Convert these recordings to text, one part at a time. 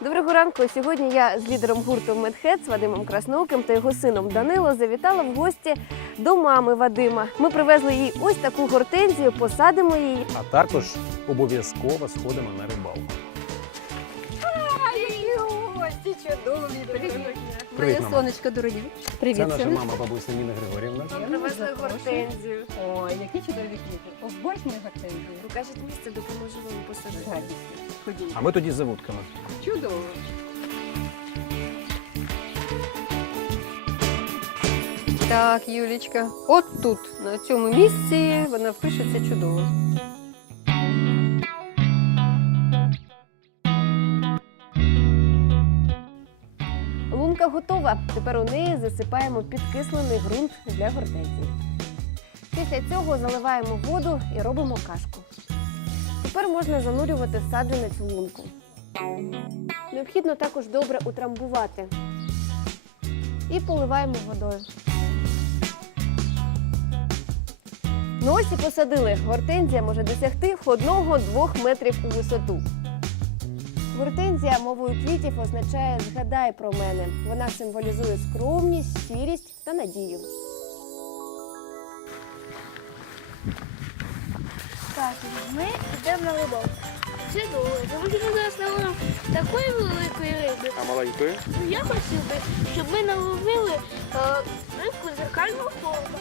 Доброго ранку. Сьогодні я з лідером гурту Медхед Вадимом Краснооким та його сином Данило завітала в гості до мами Вадима. Ми привезли їй ось таку гортензію, посадимо її. А також обов'язково сходимо на рибалку. Які гості чудові, привіт. Привіт, Моє мама. сонечко дорогі. Привіт, Це наша сонечко. мама бабуся Ніна Григорівна. Я Привезли гортензію. Ой, які чудові квіти. Обожнюю гортензію. Покажіть місце, допоможу вам посадити. Радість. Ходіть. А ми тоді за вудками. Чудово. Так, Юлічка, от тут, на цьому місці, вона впишеться чудово. Лунка готова. Тепер у неї засипаємо підкислений ґрунт для гортензії. Після цього заливаємо воду і робимо кашку. Тепер можна занурювати саджанець в лунку. Необхідно також добре утрамбувати. І поливаємо водою. Ну ось і посадили. Гортензія може досягти 1-2 метрів у висоту. Гортензія мовою квітів означає Згадай про мене. Вона символізує скромність, щирість та надію. Так, ми йдемо на рибалку. Чудово, тому що ми зараз наловимо такої великої риби. А маленькою? Ну я хотів би, щоб ми наловили е, рибку зеркального форму.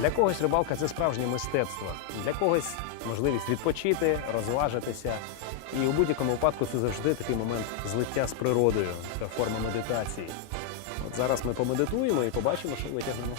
Для когось рибалка це справжнє мистецтво. Для когось можливість відпочити, розважитися. І у будь-якому випадку це завжди такий момент злиття з природою, та форма медитації. От зараз ми помедитуємо і побачимо, що витягнемо.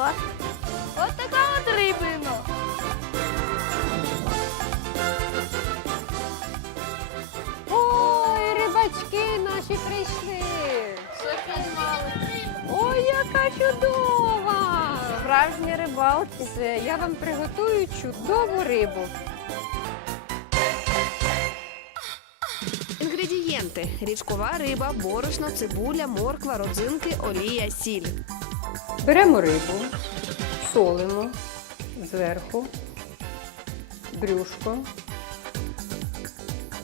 Клас. От така от рибина. Ой, рибачки наші прийшли. Що піймали? Ой, яка чудова! Справжні рибалки. Я вам приготую чудову рибу. Інгредієнти: річкова риба, борошно, цибуля, морква, родзинки, олія, сіль. Беремо рибу, солимо зверху, брюшко.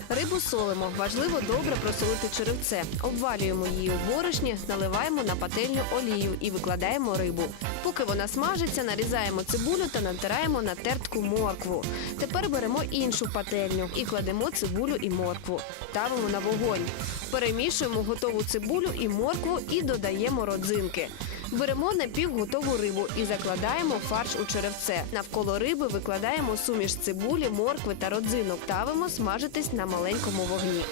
Рибу солимо. Важливо добре просолити черевце. Обвалюємо її у борошні, наливаємо на пательню олію і викладаємо рибу. Поки вона смажиться, нарізаємо цибулю та натираємо на тертку моркву. Тепер беремо іншу пательню і кладемо цибулю і моркву. Ставимо на вогонь. Перемішуємо готову цибулю і моркву і додаємо родзинки. Беремо на півготову рибу і закладаємо фарш у черевце. Навколо риби викладаємо суміш цибулі, моркви та родзинок. Ставимо смажитись на маленькому вогні.